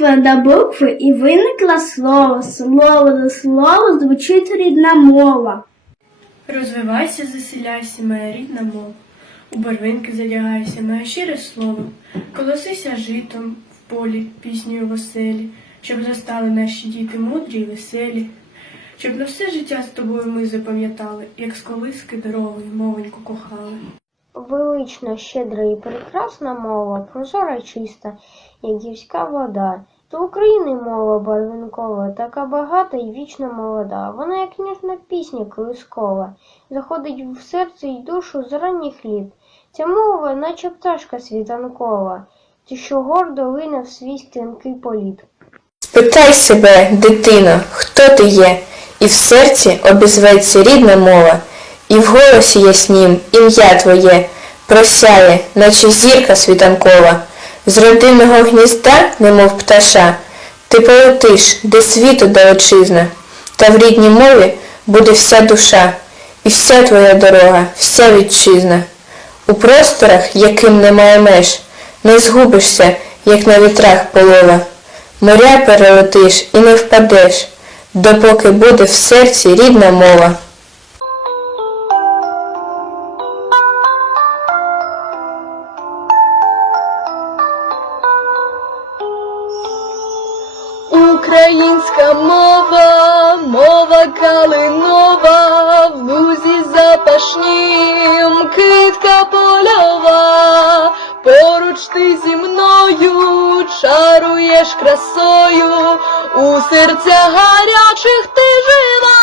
поділила на букви і виникло слово. Слово до слова звучить рідна мова. Розвивайся, заселяйся, моя рідна мова. У барвинки задягайся, моє щире слово. Колосися житом в полі, піснею в оселі, щоб застали наші діти мудрі й веселі, щоб на все життя з тобою ми запам'ятали, як з колиски дорогою мовеньку кохали. Велична, щедра і прекрасна мова, прозора чиста, як гірська вода. То України мова барвінкова, така багата і вічно молода. Вона, як ніжна пісня колискова, заходить в серце й душу з ранніх літ. Ця мова, наче пташка світанкова, ті, що гордо лине в свій стрімкий політ. Спитай себе, дитино, хто ти є, і в серці обізветься рідна мова, і в голосі яснім ім'я твоє просяє, наче зірка світанкова. З родинного гнізда, немов пташа, ти полетиш, де світу далечизна, та в рідній мові буде вся душа, і вся твоя дорога, вся вітчизна. У просторах, яким немає меж, не згубишся, як на вітрах полова. Моря перелетиш і не впадеш, допоки буде в серці рідна мова. Українська мова, мова калинова, в лузі запашнім, китка польова, поруч ти зі мною чаруєш красою, у серцях гарячих ти жива.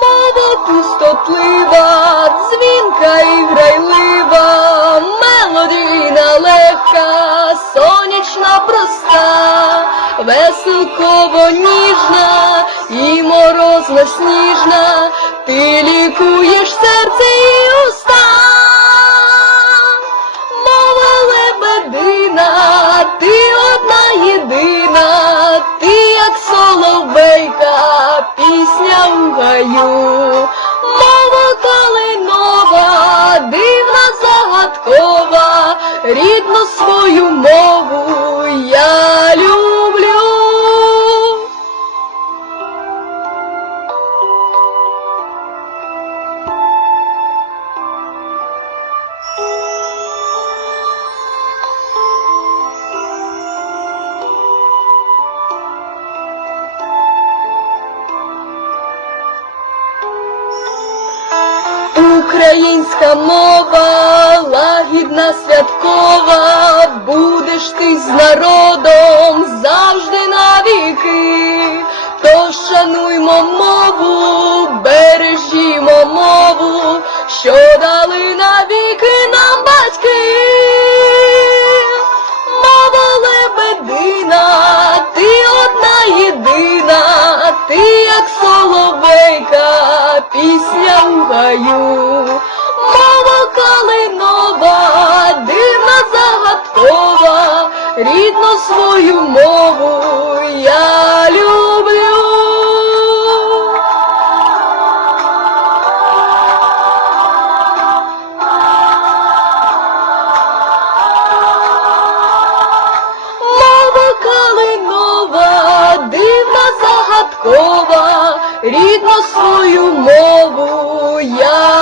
Мова пустотлива, дзвінка і грайлива, мелодійна легка, сонячна проста, веселково ніжна і морозно сніжна, ти лікуєш серце і уста. Мова лебедина, ти одна єдина, ти як соловейка, пісня у гаю, рідну свою мову я люблю. Українська мова, лагідна святкова, будеш ти з народом завжди навіки, то шануймо мову, бережімо мову, що дали навіки нам батьки. Мова лебедина, ти одна єдина, ти як соловейка, пісня у гаю, свою мову я люблю. Мова калинова, дивна загадкова, рідну свою мову я